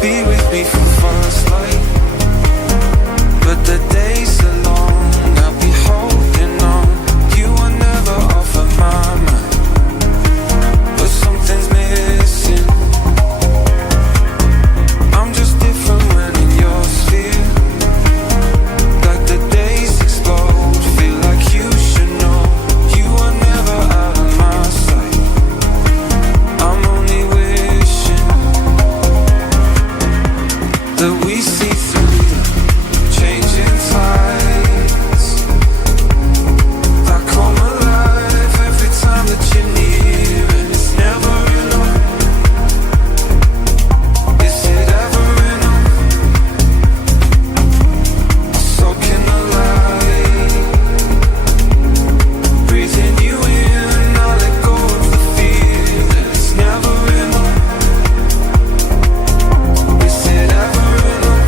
be with me for first light. But the days are long, I'll be holding on. You were never off of my mind, but something's missing. I'm just different when in your sphere. Like the days explode, feel like you should know. You were never out of my sight. I'm only wishing that we see through the changing tides. I come alive every time that you're near, and it's never enough. Is it ever enough? I soak in the light, breathing you in, I let go of the fear that it's never enough. Is it ever enough?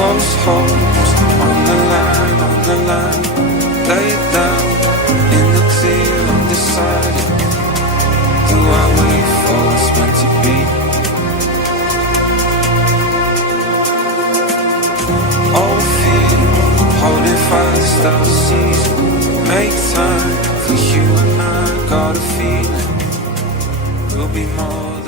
False hopes on the line, on the line. Lay it down in the clear, undecided. Do I wait for what's meant to be? Oh, fear, holding fast, I'll seize. Make time for you and I. Got a feeling we'll be more